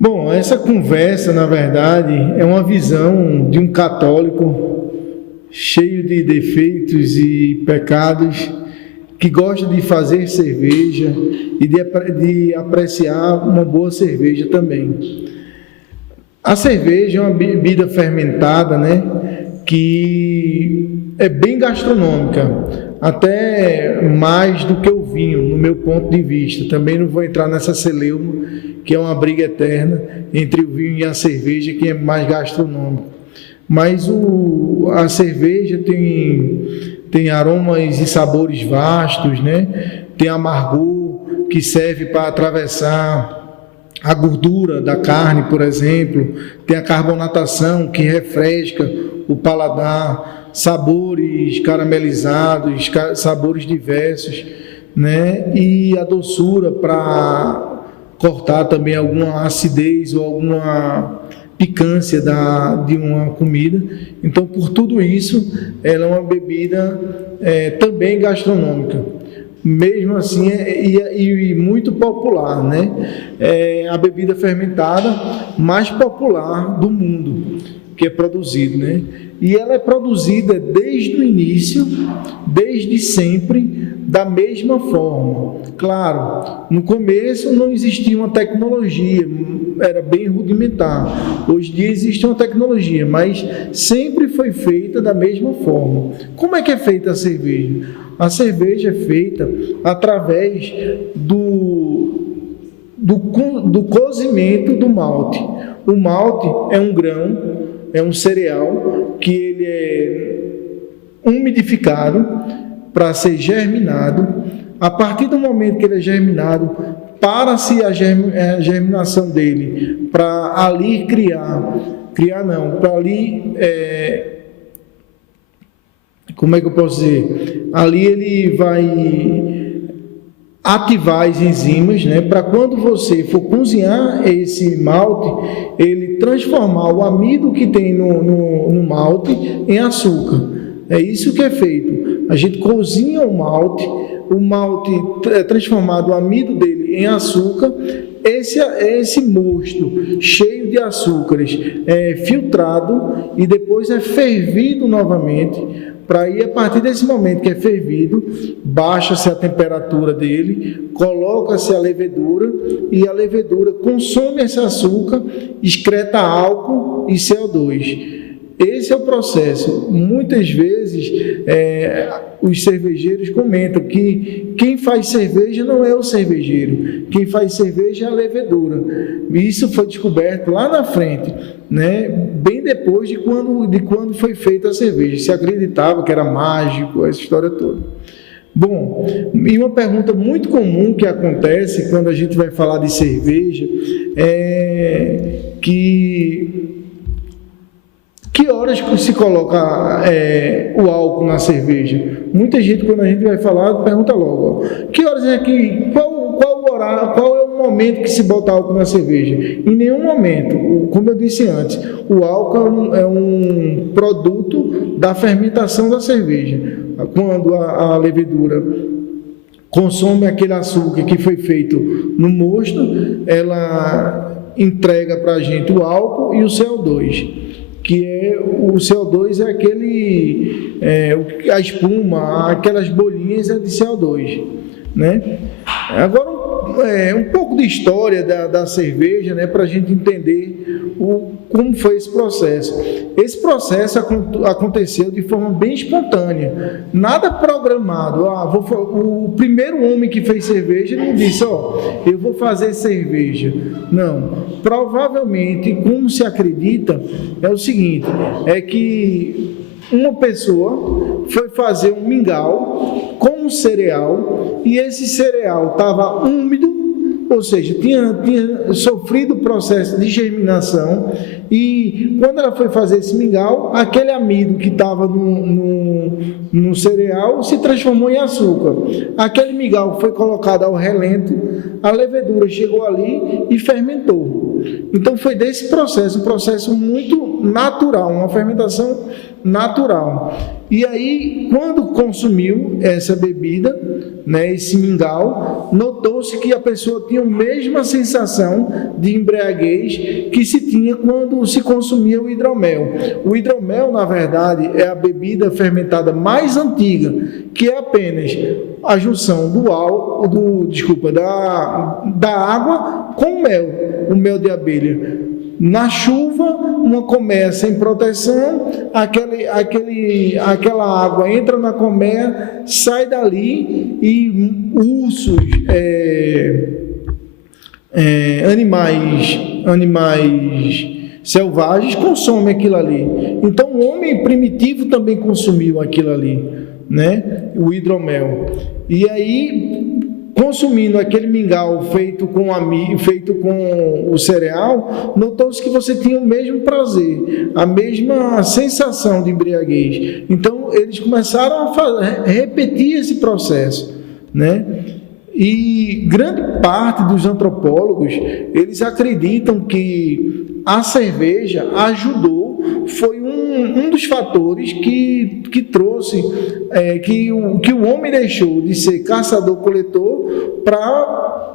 Bom, essa conversa, na verdade, é uma visão de um católico cheio de defeitos e pecados, que gosta de fazer cerveja e de apreciar uma boa cerveja também. A cerveja é uma bebida fermentada, né, que é bem gastronômica, até mais do que o vinho, no meu ponto de vista. Também não vou entrar nessa celeuma, que é uma briga eterna entre o vinho e a cerveja, que é mais gastronômico. Mas a cerveja tem aromas e sabores vastos, né? Tem amargor, que serve para atravessar a gordura da carne, por exemplo. Tem a carbonatação, que refresca o paladar, sabores caramelizados, sabores diversos, né? E a doçura para cortar também alguma acidez ou alguma picância de uma comida. Então, por tudo isso, ela é uma bebida também gastronômica. Mesmo assim, e muito popular, né? É a bebida fermentada mais popular do mundo, que é produzido, né? E ela é produzida desde o início, desde sempre, da mesma forma. Claro, no começo não existia uma tecnologia, era bem rudimentar. Hoje em dia existe uma tecnologia, mas sempre foi feita da mesma forma. Como é que é feita a cerveja? A cerveja é feita através do cozimento do malte. O malte é um grão, é um cereal que ele é umidificado para ser germinado. A partir do momento que ele é germinado, para-se a germinação dele, para ali para ali, como é que eu posso dizer? Ali ele vai ativar as enzimas, né? Para quando você for cozinhar esse malte, ele transformar o amido que tem no malte em açúcar. É isso que é feito. A gente cozinha o malte é transformado, o amido dele em açúcar. Esse mosto cheio de açúcares é filtrado e depois é fervido novamente, para aí, a partir desse momento que é fervido, baixa-se a temperatura dele, coloca-se a levedura e a levedura consome esse açúcar, excreta álcool e CO2. Esse é o processo. Muitas vezes os cervejeiros comentam que quem faz cerveja não é o cervejeiro, quem faz cerveja é a levedura. Isso foi descoberto lá na frente, né? Bem depois de quando foi feita a cerveja. Se acreditava que era mágico, essa história toda. Bom, e uma pergunta muito comum que acontece quando a gente vai falar de cerveja é que horas que se coloca o álcool na cerveja? Muita gente, quando a gente vai falar, pergunta logo, que horas é que, qual o horário, qual é o momento que se bota álcool na cerveja? Em nenhum momento. Como eu disse antes, o álcool é um produto da fermentação da cerveja. Quando a levedura consome aquele açúcar que foi feito no mosto, ela entrega para a gente o álcool e o CO2. O CO2 é a espuma, aquelas bolinhas de CO2, né? Agora, um pouco de história da cerveja, né, para a gente entender como foi esse processo. Esse processo aconteceu de forma bem espontânea, nada programado. O primeiro homem que fez cerveja não disse, eu vou fazer cerveja. Não, provavelmente, como se acredita, é o seguinte, é que uma pessoa foi fazer um mingau com um cereal e esse cereal estava úmido, ou seja, tinha sofrido o processo de germinação, e quando ela foi fazer esse mingau, aquele amido que estava no cereal se transformou em açúcar. Aquele mingau foi colocado ao relento, a levedura chegou ali e fermentou. Então foi desse processo, um processo muito natural, uma fermentação natural. E aí, quando consumiu essa bebida, né, esse mingau, notou-se que a pessoa tinha a mesma sensação de embriaguez que se tinha quando se consumia o hidromel. O hidromel, na verdade, é a bebida fermentada mais antiga, que é apenas a junção da água com o mel de abelha. Na chuva, uma colmeia sem proteção, aquela água entra na colmeia, sai dali e ursos, animais selvagens consomem aquilo ali. Então o homem primitivo também consumiu aquilo ali, né? O hidromel. E aí, consumindo aquele mingau feito com o cereal, notou-se que você tinha o mesmo prazer, a mesma sensação de embriaguez. Então, eles começaram a repetir esse processo, né? E grande parte dos antropólogos, eles acreditam que a cerveja ajudou, foi um dos fatores que trouxe, que o homem deixou de ser caçador-coletor para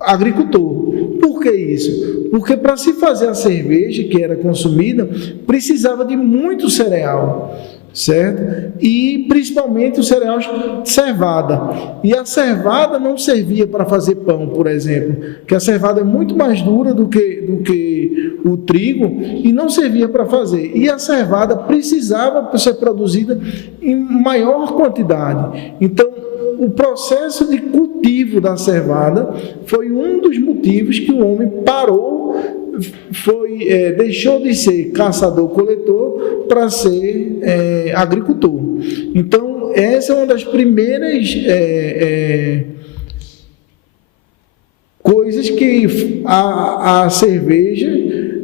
agricultor. Por que isso? Porque para se fazer a cerveja que era consumida, precisava de muito cereal, certo? E principalmente o cereal cevada. E a cevada não servia para fazer pão, por exemplo, que a cevada é muito mais dura do que o trigo e não servia para fazer. E a cevada precisava ser produzida em maior quantidade. Então, o processo de cultivo da cevada foi um dos motivos que o homem parou, deixou de ser caçador-coletor para ser agricultor. Então, essa é uma das primeiras coisas que a cerveja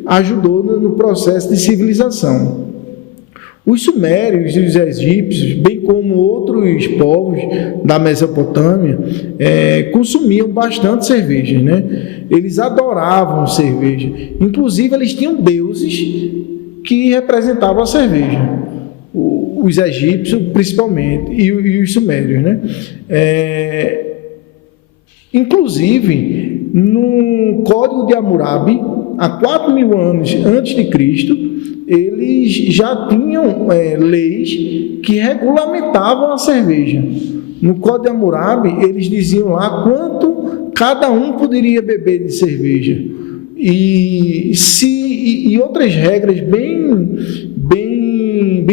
ajudou no processo de civilização. Os sumérios e os egípcios, bem como outros povos da Mesopotâmia, consumiam bastante cerveja, né? Eles adoravam cerveja. Inclusive, eles tinham deuses que representavam a cerveja. Os egípcios, principalmente, e os sumérios, né? Inclusive, no Código de Hammurabi, há 4.000 anos antes de Cristo, eles já tinham leis que regulamentavam a cerveja. No Código de Hammurabi, eles diziam lá quanto cada um poderia beber de cerveja. E outras regras bem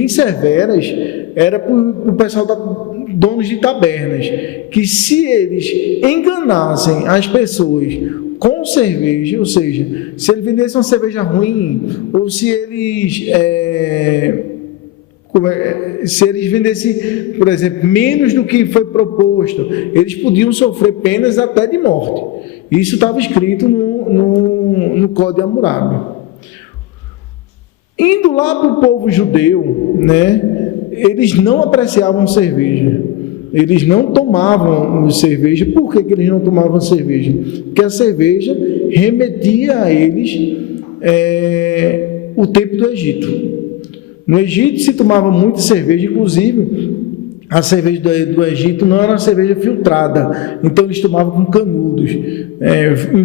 severas era para o pessoal donos de tabernas, que se eles enganassem as pessoas com cerveja, ou seja, se ele vendesse uma cerveja ruim, ou se eles vendessem, por exemplo, menos do que foi proposto, eles podiam sofrer penas até de morte. Isso estava escrito no Código de Hammurabi. Indo lá para o povo judeu, né, eles não apreciavam cerveja. Eles não tomavam cerveja. Por que eles não tomavam cerveja? Porque a cerveja remetia a eles o tempo do Egito. No Egito se tomava muita cerveja, inclusive a cerveja do Egito não era uma cerveja filtrada, então eles tomavam com canudos. Em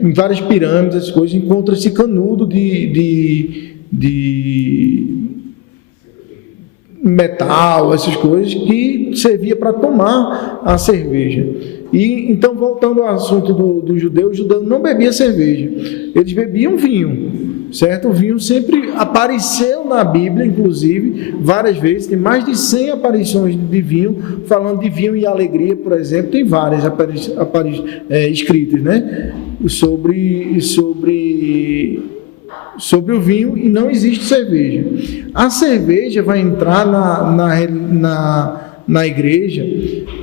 várias pirâmides, essas coisas, encontra-se canudo de metal, essas coisas, que servia para tomar a cerveja. E então, voltando ao assunto do judeu, o judeu não bebia cerveja, eles bebiam vinho, certo? O vinho sempre apareceu na Bíblia, inclusive, várias vezes, tem mais de 100 aparições de vinho, falando de vinho e alegria, por exemplo, tem várias escritas, né? Sobre o vinho, e não existe cerveja. A cerveja vai entrar na igreja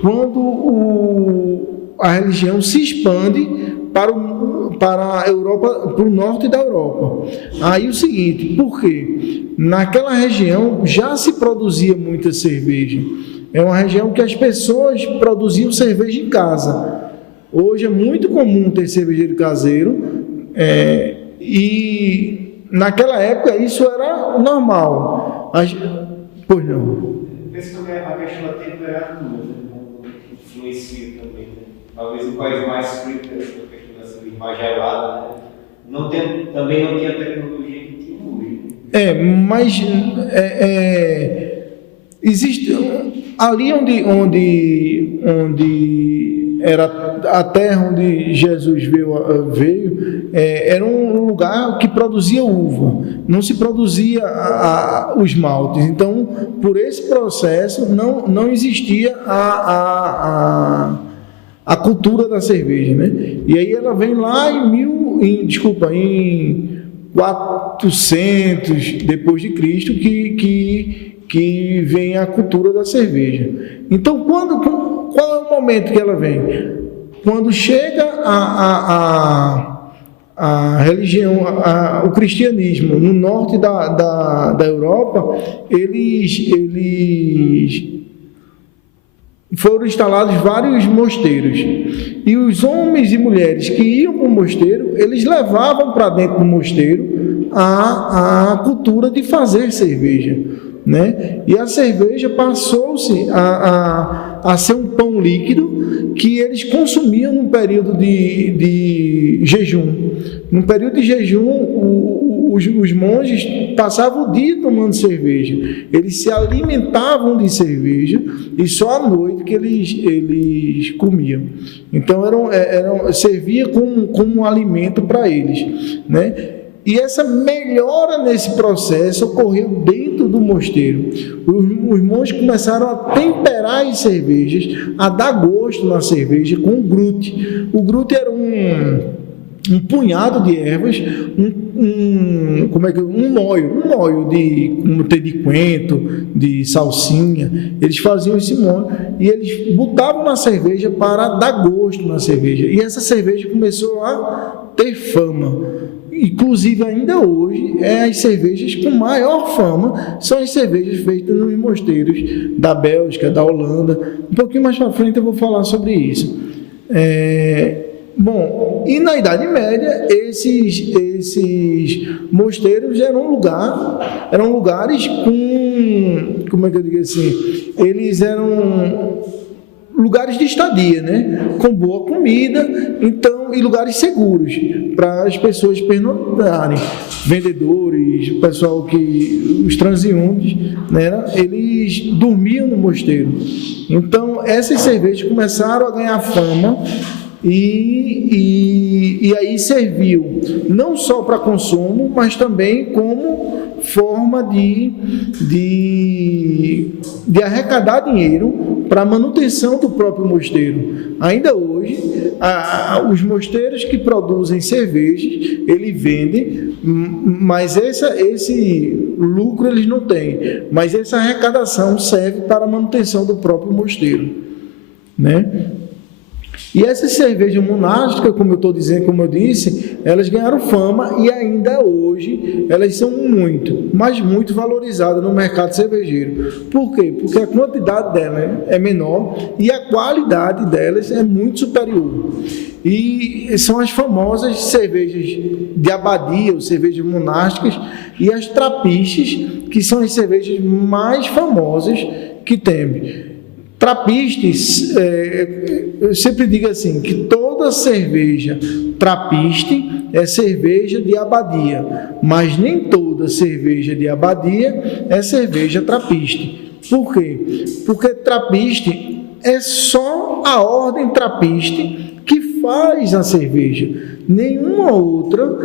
quando a religião se expande para a Europa, para o norte da Europa. Aí o seguinte, por quê? Naquela região já se produzia muita cerveja. É uma região que as pessoas produziam cerveja em casa. Hoje é muito comum ter cervejeiro caseiro, e naquela época isso era normal. Pois não. Penso também a questão da temperatura, né? Influencia também, né? Talvez o país mais frio, a questão da cerveja mais gelada, né? Também não tem a tecnologia que tem hoje. Mas existe ali onde era a terra onde Jesus veio, era um lugar que produzia uva, não se produzia os maltes. Então, por esse processo, não existia a cultura da cerveja, né? E aí ela vem lá em 400 depois de Cristo que vem a cultura da cerveja. Então, qual é o momento que ela vem? Quando chega a religião, o cristianismo no norte da Europa, eles foram instalados vários mosteiros, e os homens e mulheres que iam para o mosteiro, eles levavam para dentro do mosteiro a cultura de fazer cerveja, né? E a cerveja passou-se a ser um pão líquido que eles consumiam num período de jejum. Num período de jejum, os monges passavam o dia tomando cerveja, eles se alimentavam de cerveja e só à noite que eles comiam. Então servia como um alimento para eles, né? E essa melhora nesse processo ocorreu dentro do mosteiro. Os monges começaram a temperar as cervejas, a dar gosto na cerveja com o grute. O grute era um punhado de ervas, um molho como tem de coentro, de salsinha. Eles faziam esse molho e eles botavam na cerveja para dar gosto na cerveja. E essa cerveja começou a ter fama. Inclusive, ainda hoje, as cervejas com maior fama são as cervejas feitas nos mosteiros da Bélgica, da Holanda. Um pouquinho mais para frente eu vou falar sobre isso. Bom, e na Idade Média, esses mosteiros eram lugares com, como é que eu digo assim, eles eram lugares de estadia, né? Com boa comida, então, e lugares seguros para as pessoas pernoitarem. Vendedores, o pessoal os transeuntes, né? Eles dormiam no mosteiro. Então, essas cervejas começaram a ganhar fama. E aí serviu não só para consumo, mas também como forma de arrecadar dinheiro para a manutenção do próprio mosteiro. Ainda hoje, os mosteiros que produzem cervejas, eles vendem, mas esse lucro eles não têm. Mas essa arrecadação serve para a manutenção do próprio mosteiro, né? E essas cervejas monásticas, como eu disse, elas ganharam fama e ainda hoje elas são muito valorizadas no mercado cervejeiro. Por quê? Porque a quantidade delas é menor e a qualidade delas é muito superior. E são as famosas cervejas de abadia, ou cervejas monásticas, e as trapistes, que são as cervejas mais famosas que temos. Trapistes, eu sempre digo assim, que toda cerveja trapiste é cerveja de abadia, mas nem toda cerveja de abadia é cerveja trapiste. Por quê? Porque trapiste é só a ordem trapiste que faz a cerveja. Nenhuma outra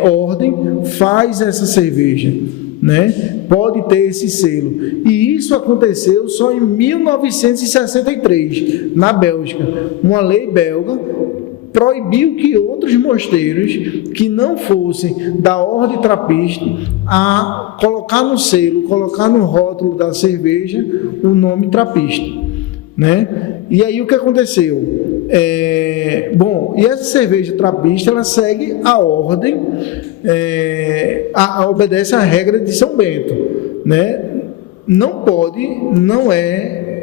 ordem faz essa cerveja, né? Pode ter esse selo. E isso aconteceu só em 1963, na Bélgica. Uma lei belga proibiu que outros mosteiros que não fossem da ordem trapiste a colocar no selo, colocar no rótulo da cerveja o nome trapiste, né? E aí o que aconteceu? E essa cerveja trapista, ela segue a ordem, obedece à regra de São Bento, né? Não é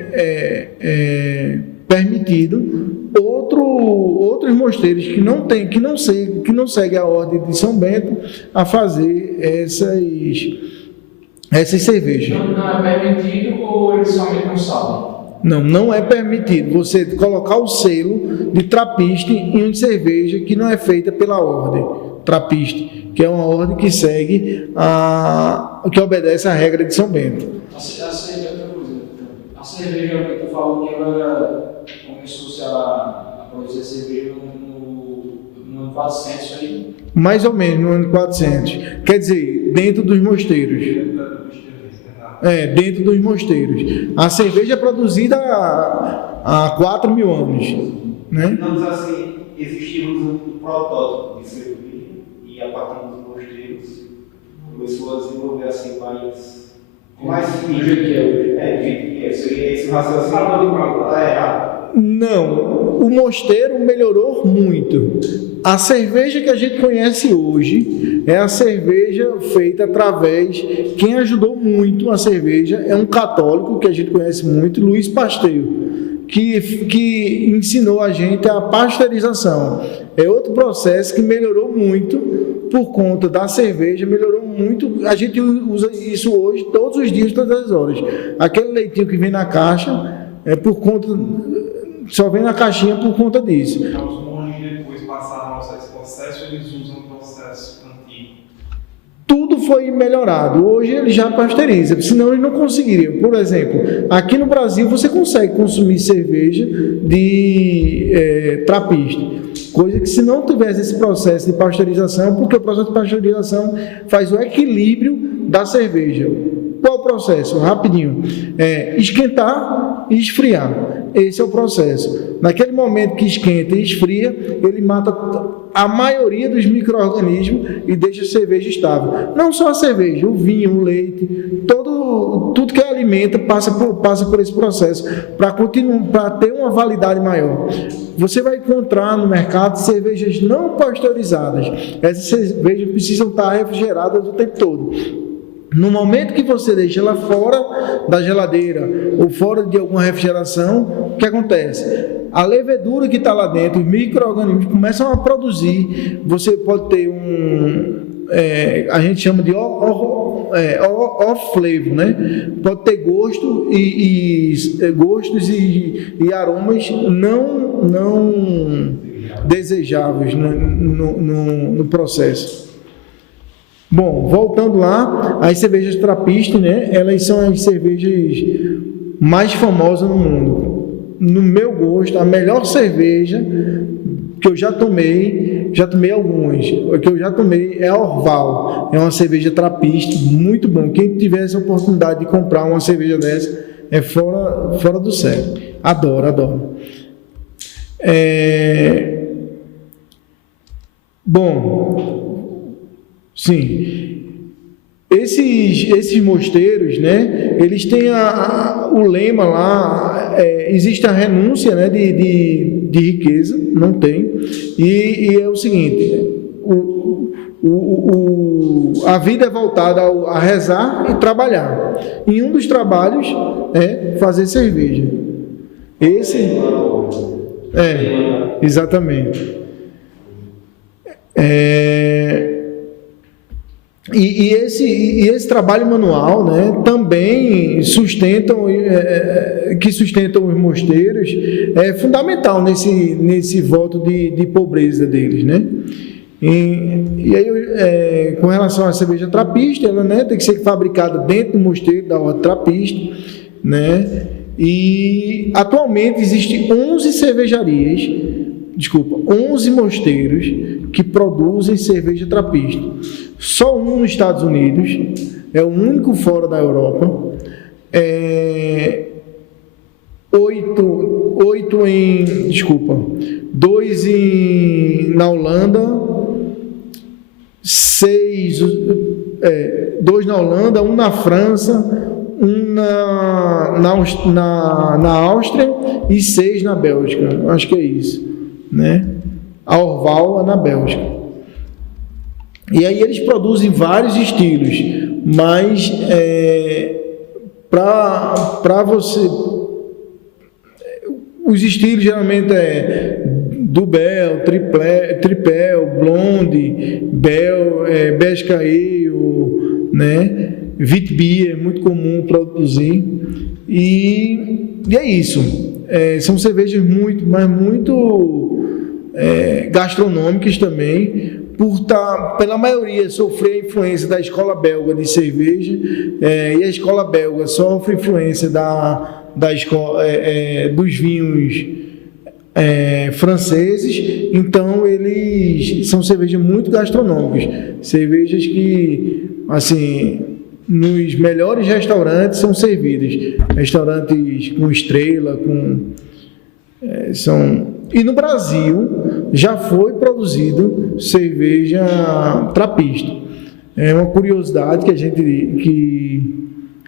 permitido outros mosteiros que não seguem a ordem de São Bento a fazer essas cervejas. Não é permitido ou eles somente não sabem? Não é permitido você colocar o selo de trapista em uma cerveja que não é feita pela ordem trapista, que é uma ordem que segue que obedece à regra de São Bento. A cerveja que tu falou que ela começou a produzir cerveja no ano 400 aí? Mais ou menos no ano 400. Quer dizer, dentro dos mosteiros. Dentro dos mosteiros. A cerveja é produzida há 4.000 anos. Né? Digamos assim, existimos um protótipo de cerveja e a partir dos mosteiros começou a desenvolver assim mais do jeito que é hoje. Do jeito que é. Seria esse raciocínio. Não, o mosteiro melhorou muito. A cerveja que a gente conhece hoje é a cerveja feita através... Quem ajudou muito a cerveja é um católico que a gente conhece muito, Luiz Pasteur, que ensinou a gente a pasteurização. É outro processo que melhorou muito por conta da cerveja, melhorou muito. A gente usa isso hoje todos os dias, todas as horas. Aquele leitinho que vem na caixa é por conta... Só vem na caixinha por conta disso. Então, os monges depois passaram esse processo, eles usam o processo antigo. Tudo foi melhorado. Hoje eles já pasteurizam, senão eles não conseguiriam. Por exemplo, aqui no Brasil você consegue consumir cerveja de trapista, coisa que se não tivesse esse processo de pasteurização, porque o processo de pasteurização faz o equilíbrio da cerveja. Qual o processo? Rapidinho. Esquentar e esfriar. Esse é o processo. Naquele momento que esquenta e esfria, ele mata a maioria dos micro-organismos e deixa a cerveja estável. Não só a cerveja, o vinho, o leite, tudo que alimenta passa por esse processo para ter uma validade maior. Você vai encontrar no mercado cervejas não pasteurizadas. Essas cervejas precisam estar refrigeradas o tempo todo. No momento que você deixa ela fora da geladeira ou fora de alguma refrigeração, o que acontece? A levedura que está lá dentro, os micro-organismos começam a produzir. Você pode ter a gente chama de off-flavor, né? Pode ter gosto gostos e aromas não desejáveis no processo. Bom, voltando lá, as cervejas trapistas, né? Elas são as cervejas mais famosas no mundo. No meu gosto, a melhor cerveja que eu já tomei algumas. O que eu já tomei é a Orval. É uma cerveja trapista, muito bom. Quem tiver essa oportunidade de comprar uma cerveja dessa, é fora do sério. Adoro. Bom... Sim, esses mosteiros, né, eles têm o lema lá, existe a renúncia, né, de riqueza, não tem, e é o seguinte, a vida é voltada a rezar e trabalhar, e um dos trabalhos é fazer cerveja. Exatamente. E esse trabalho manual, né, também sustenta os mosteiros, é fundamental nesse voto de pobreza deles, né? E aí, com relação à cerveja trapista, ela, né, tem que ser fabricada dentro do mosteiro da ordem trapista, né? E atualmente existem 11 mosteiros que produzem cerveja trapista. Só um nos Estados Unidos, é o único fora da Europa. 2 na Holanda, 2 na Holanda, 1 na França, 1 na Áustria e 6 na Bélgica. Acho que é isso, né? A Orval é na Bélgica. E aí eles produzem vários estilos, mas para você... Os estilos geralmente Duvel, Tripel, Blonde, Bershka Ale, né? Witbier, muito comum produzir. E é isso. São cervejas muito gastronômicas também, pela maioria sofrer a influência da escola belga de cerveja, e a escola belga sofre influência da escola, dos vinhos franceses. Então eles são cervejas muito gastronômicas, cervejas que, assim, nos melhores restaurantes são servidas, restaurantes com estrela, e no Brasil já foi produzido cerveja trapista. É uma curiosidade que a gente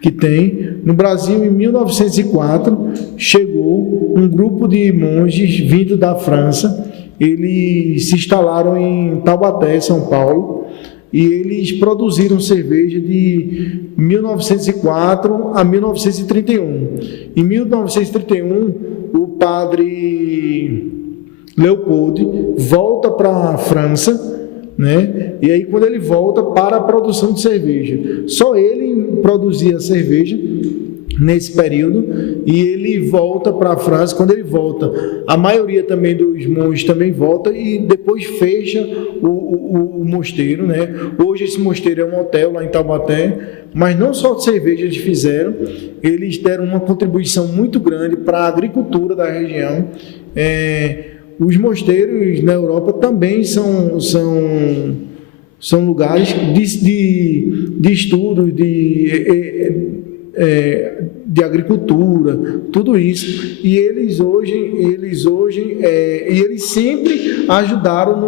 que tem. No Brasil, em 1904, chegou um grupo de monges vindo da França. Eles se instalaram em Taubaté, São Paulo, e eles produziram cerveja de 1904 a 1931. Em 1931, o padre Leopold volta para a França, né? E aí, quando ele volta para a produção de cerveja, só ele produzia cerveja nesse período, e ele volta para a França. Quando ele volta, a maioria também dos monges também volta, e depois fecha o mosteiro, né? Hoje esse mosteiro é um hotel lá em Taubaté, mas não só de cerveja eles fizeram, eles deram uma contribuição muito grande para a agricultura da região. Os mosteiros na Europa também são lugares de estudo, de agricultura, tudo isso, e eles sempre ajudaram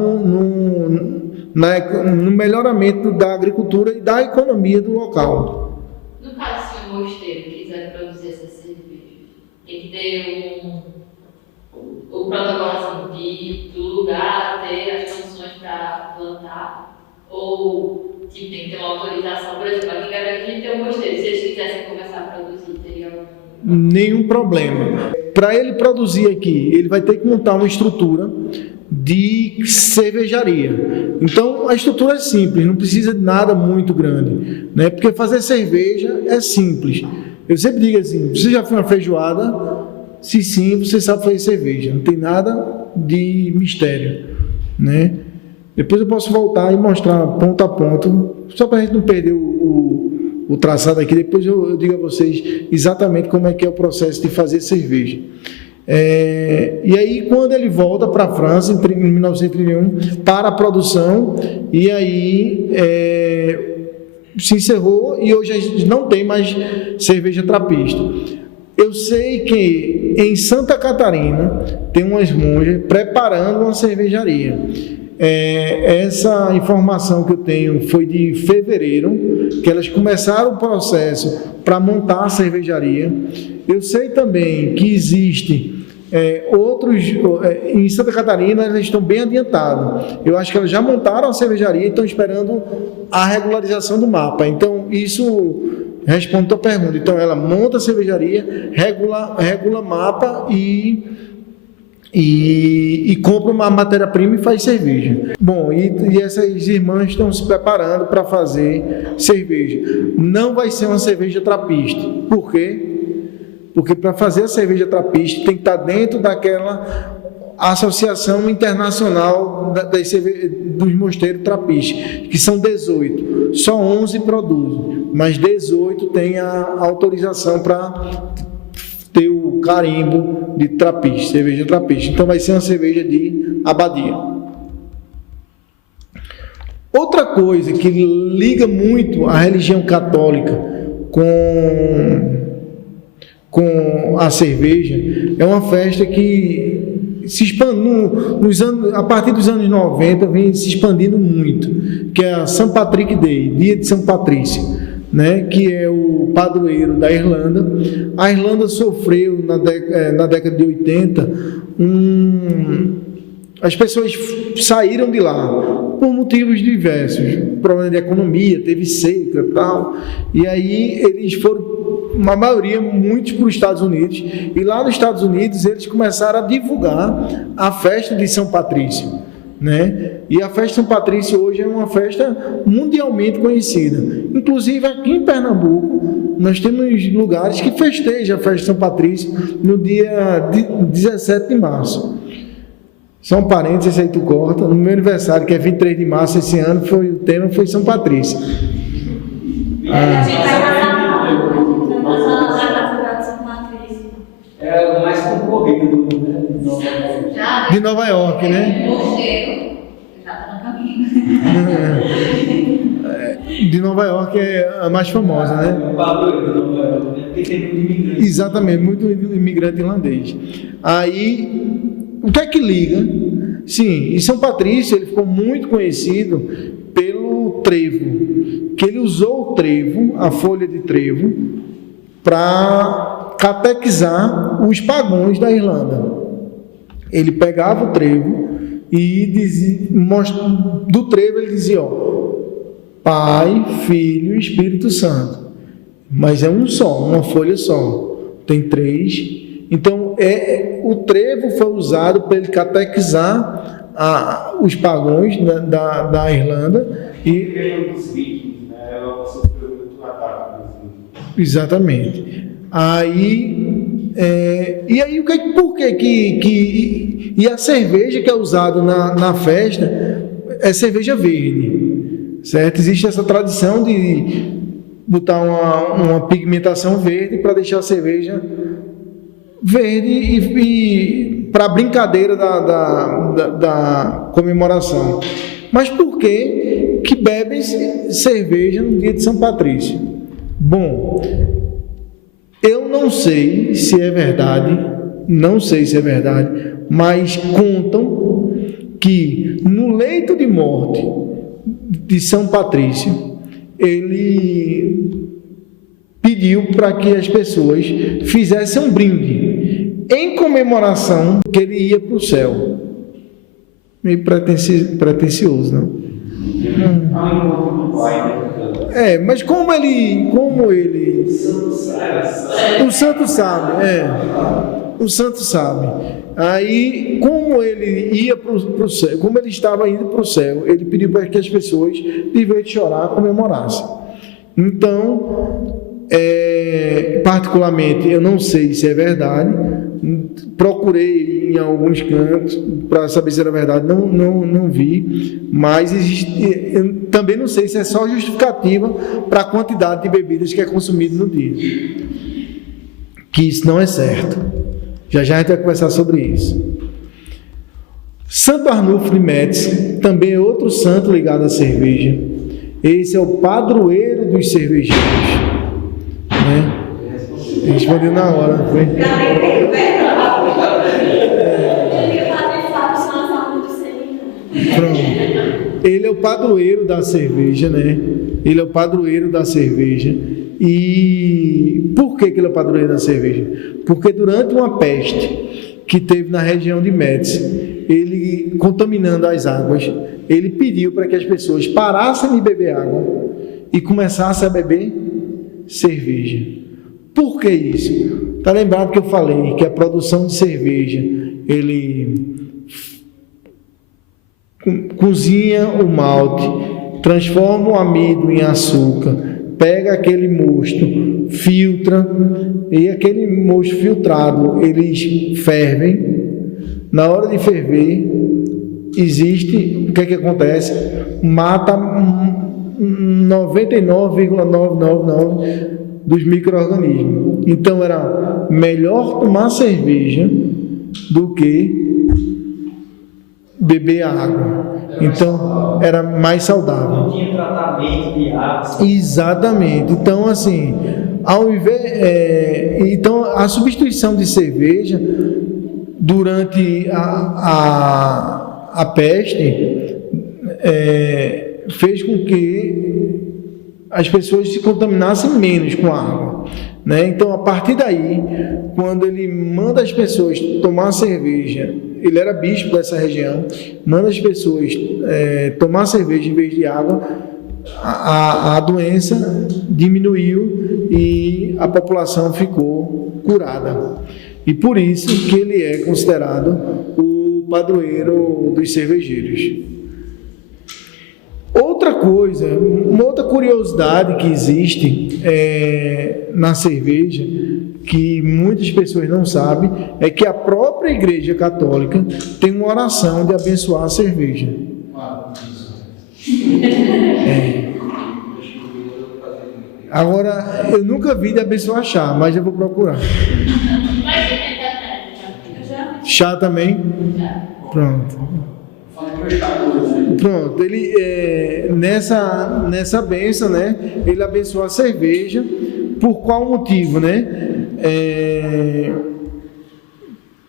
no melhoramento da agricultura e da economia do local. No caso, se um mosteiro quiser produzir essa cerveja, tem que ter o protocolo do lugar, ter as condições para plantar, ou tem que ter uma autorização, por exemplo, aqui em Garanhuns a gente tem um mosteiro, se eles quisessem começar a produzir, teria algum... Nenhum problema. Para ele produzir aqui, ele vai ter que montar uma estrutura de cervejaria. Então, a estrutura é simples, não precisa de nada muito grande, né? Porque fazer cerveja é simples. Eu sempre digo assim: você já fez uma feijoada? Se sim, você sabe fazer cerveja. Não tem nada de mistério, né? Depois eu posso voltar e mostrar ponto a ponto, só para a gente não perder o traçado aqui. Depois eu digo a vocês exatamente como é que é o processo de fazer cerveja. E aí, quando ele volta para a França, em 1931, para a produção, e aí se encerrou, e hoje a gente não tem mais cerveja trapista. Eu sei que em Santa Catarina tem umas monjas preparando uma cervejaria. Essa informação que eu tenho foi de fevereiro, que elas começaram o processo para montar a cervejaria. Eu sei também que existe outros, em Santa Catarina elas estão bem adiantadas. Eu acho que elas já montaram a cervejaria e estão esperando a regularização do mapa. Então, isso responde a tua pergunta. Então, ela monta a cervejaria, regula mapa e compra uma matéria-prima e faz cerveja. Bom, e essas irmãs estão se preparando para fazer cerveja. Não vai ser uma cerveja trapista. Por quê? Porque para fazer a cerveja trapista tem que estar dentro daquela Associação Internacional dos Mosteiros Trapistas, que são 18. Só 11 produzem, mas 18 têm a autorização para ter o carimbo de trapista, cerveja trapista. Então vai ser uma cerveja de abadia. Outra coisa que liga muito a religião católica com a cerveja é uma festa que se expande a partir dos anos 90, vem se expandindo muito, que é a St. Patrick Day, Dia de São Patrício, né, que é o padroeiro da Irlanda. A Irlanda sofreu na década de 80, as pessoas saíram de lá por motivos diversos, problema de economia, teve seca e tal, e aí eles foram uma maioria, muitos para os Estados Unidos, e lá nos Estados Unidos eles começaram a divulgar a festa de São Patrício, né? E a festa de São Patrício hoje é uma festa mundialmente conhecida. Inclusive aqui em Pernambuco, nós temos lugares que festejam a festa de São Patrício no dia 17 de março. Só um parênteses, esse aí tu corta. No meu aniversário, que é 23 de março esse ano, o tema foi São Patrício. É o mais concorrido do mundo, né? De Nova York, né? Já tá no caminho. De Nova York é a mais famosa, né? O padrão de Nova York, né? Porque tem muito imigrante. Exatamente, muito imigrante irlandês. Aí, o que é que liga? Sim, e São Patrício ele ficou muito conhecido pelo trevo, que ele usou o trevo, a folha de trevo, para catequizar os pagãos da Irlanda. Ele pegava o trevo e dizia, do trevo ele dizia, ó, Pai, Filho e Espírito Santo. Mas é um só, uma folha só. Tem 3. Então, o trevo foi usado para ele catequizar os pagãos da Irlanda. E os vikings, né? Ela sofreu muito ataque dos vikings. Exatamente. Aí, e aí, por que e a cerveja que é usada na festa é cerveja verde, certo? Existe essa tradição de botar uma pigmentação verde para deixar a cerveja verde e para brincadeira da comemoração. Mas por que bebem cerveja no dia de São Patrício? Bom, eu não sei se é verdade, mas contam que no leito de morte de São Patrício, ele pediu para que as pessoas fizessem um brinde em comemoração que ele ia para o céu. Meio pretencioso, não? Mas como ele o santo sabe, o santo sabe. Aí, como ele ia para o céu, como ele estava indo para o céu, ele pediu para que as pessoas, de vez de chorar, comemorassem. Então, particularmente, eu não sei se é verdade. Procurei em alguns cantos para saber se era verdade, não vi, mas existe, eu também não sei se é só justificativa para a quantidade de bebidas que é consumida no dia, que isso não é certo. Já a gente vai conversar sobre isso. Santo Arnulfo de Metz também é outro santo ligado à cerveja. Esse é o padroeiro dos cervejeiros, né? Respondeu na hora, não foi? Pronto. Ele é o padroeiro da cerveja, né? Ele é o padroeiro da cerveja. E por que ele é o padroeiro da cerveja? Porque durante uma peste que teve na região de Metz, ele, contaminando as águas, ele pediu para que as pessoas parassem de beber água e começassem a beber cerveja. Por que isso? Está lembrado que eu falei que a produção de cerveja, ele cozinha o malte, transforma o amido em açúcar, pega aquele mosto, filtra, e aquele mosto filtrado, eles fervem. Na hora de ferver, existe, o que é que acontece? Mata 99,999 dos micro-organismos. Então era melhor tomar cerveja do que beber água. Então era mais saudável. Não tinha tratamento de água. Exatamente. Então assim, ao invés, então a substituição de cerveja durante a peste fez com que as pessoas se contaminassem menos com a água, né? Então, a partir daí, quando ele manda as pessoas tomar cerveja, ele era bispo dessa região, manda as pessoas tomar cerveja em vez de água, a doença diminuiu e a população ficou curada. E por isso que ele é considerado o padroeiro dos cervejeiros. Outra coisa, uma outra curiosidade que existe na cerveja, que muitas pessoas não sabem, é que a própria Igreja Católica tem uma oração de abençoar a cerveja. Agora, eu nunca vi de abençoar chá, mas eu vou procurar. Chá também? Pronto. Pronto, ele nessa bênção, né? Ele abençoa a cerveja. Por qual motivo, né?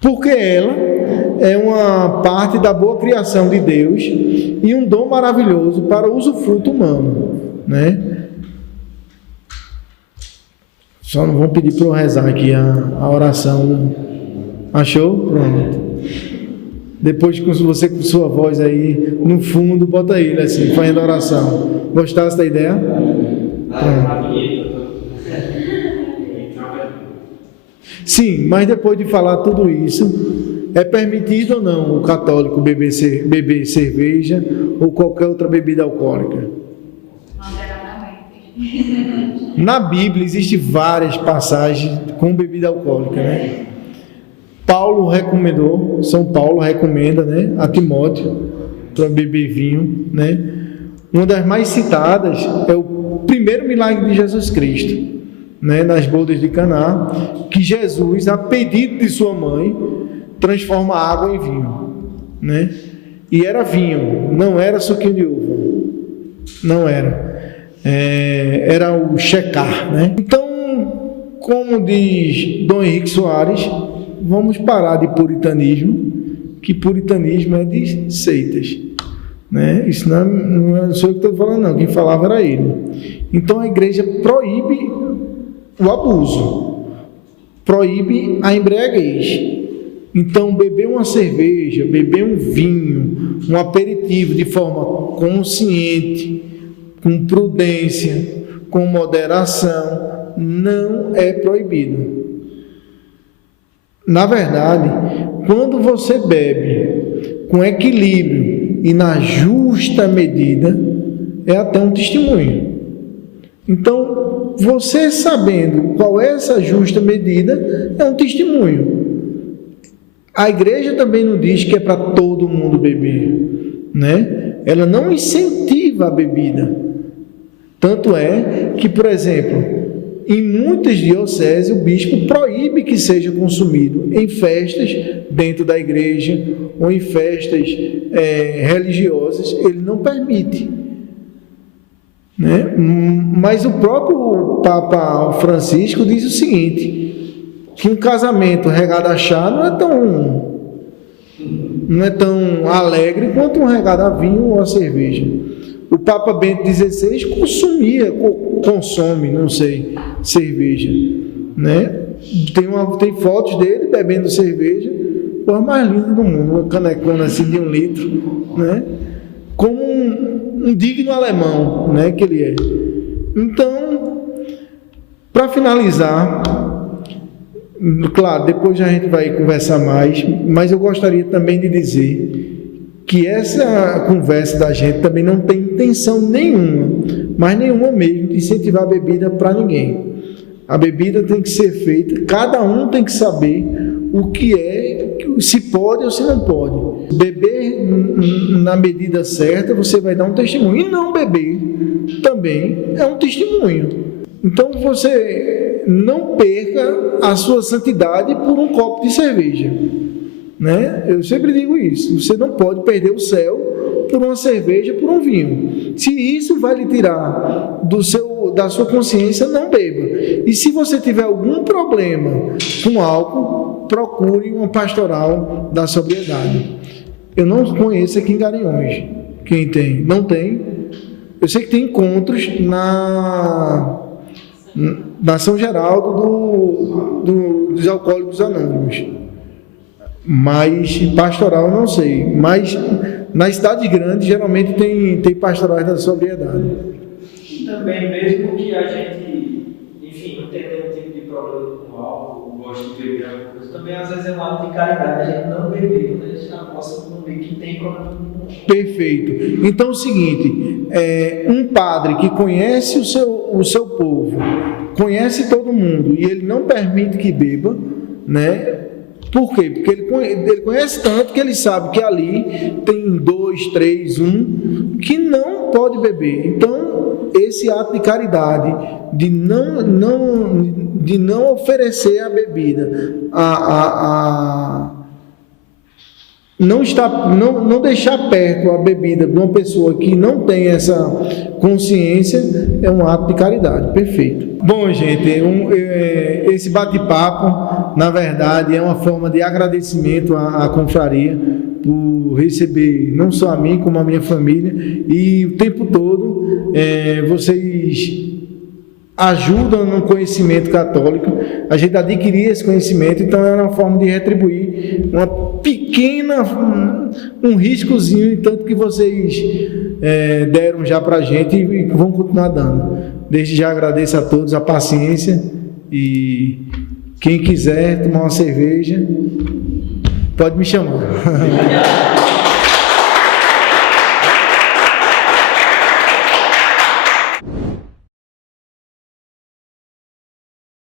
Porque ela é uma parte da boa criação de Deus e um dom maravilhoso para o usufruto humano, né? Só não vou pedir para eu rezar aqui a oração. Achou? Pronto. Depois, com você com sua voz aí no fundo, bota ele assim, fazendo a oração. Gostasse da ideia? Sim, mas depois de falar tudo isso, é permitido ou não o católico beber cerveja ou qualquer outra bebida alcoólica? Na Bíblia existem várias passagens com bebida alcoólica, né? São Paulo recomenda, né, a Timóteo para beber vinho, né? Uma das mais citadas é o primeiro milagre de Jesus Cristo, né, nas bodas de Caná, que Jesus, a pedido de sua mãe, transforma a água em vinho, né? E era vinho, não era suquinho de uva, não era, era o shecar, né? Então, como diz Dom Henrique Soares, vamos parar de puritanismo, que puritanismo é de seitas, né? Isso não sou eu que estou falando, não. Quem falava era ele. Então a igreja proíbe o abuso, proíbe a embriaguez. Então beber uma cerveja, beber um vinho, um aperitivo de forma consciente, com prudência, com moderação, não é proibido. Na verdade, quando você bebe com equilíbrio e na justa medida, é até um testemunho. Então, você sabendo qual é essa justa medida, é um testemunho. A igreja também não diz que é para todo mundo beber, né? Ela não incentiva a bebida. Tanto é que, por exemplo, em muitas dioceses, o bispo proíbe que seja consumido em festas dentro da igreja ou em festas religiosas, ele não permite, né? Mas o próprio Papa Francisco diz o seguinte, que um casamento regado a chá não é tão alegre quanto um regado a vinho ou a cerveja. O Papa Bento XVI consome, não sei, cerveja, né? Tem fotos dele bebendo cerveja, coisa mais linda do mundo, uma canecona assim de 1 litro, né? Como um digno alemão, né, que ele é. Então, para finalizar, claro, depois a gente vai conversar mais, mas eu gostaria também de dizer que essa conversa da gente também não tem intenção nenhuma, mas nenhuma mesmo, de incentivar a bebida para ninguém. A bebida tem que ser feita, cada um tem que saber o que é, se pode ou se não pode. Beber na medida certa, você vai dar um testemunho. E não beber também é um testemunho. Então você não perca a sua santidade por um copo de cerveja, né? Eu sempre digo isso. Você não pode perder o céu por uma cerveja, por um vinho. Se isso vai lhe tirar da sua consciência, não beba. E se você tiver algum problema com álcool, procure uma pastoral da sobriedade. Eu não conheço aqui em Garanhuns. Quem tem? Não tem. Eu sei que tem encontros na São Geraldo dos Alcoólicos Anônimos. Mas pastoral não sei. Mas nas cidades grandes geralmente tem pastorais da sobriedade. E também, mesmo que a gente, enfim, não tenha nenhum tipo também às vezes é um ato de caridade, a gente não beber quando a gente está próximo do meio que tem problema nenhum. Perfeito. Então é o seguinte, um padre que conhece o seu povo, conhece todo mundo e ele não permite que beba, né? Por quê? Porque ele conhece tanto que ele sabe que ali tem 2, 3, 1 que não pode beber. Então, esse ato de caridade, de não oferecer a bebida, não deixar perto a bebida de uma pessoa que não tem essa consciência, é um ato de caridade. Perfeito. Bom, gente, esse bate-papo, na verdade, é uma forma de agradecimento à confraria por receber não só a mim, como a minha família, e o tempo todo vocês ajudam no conhecimento católico, a gente adquirir esse conhecimento, então é uma forma de retribuir uma pequena, um riscozinho, tanto que vocês deram já para a gente e vão continuar dando. Desde já agradeço a todos a paciência e quem quiser tomar uma cerveja, pode me chamar.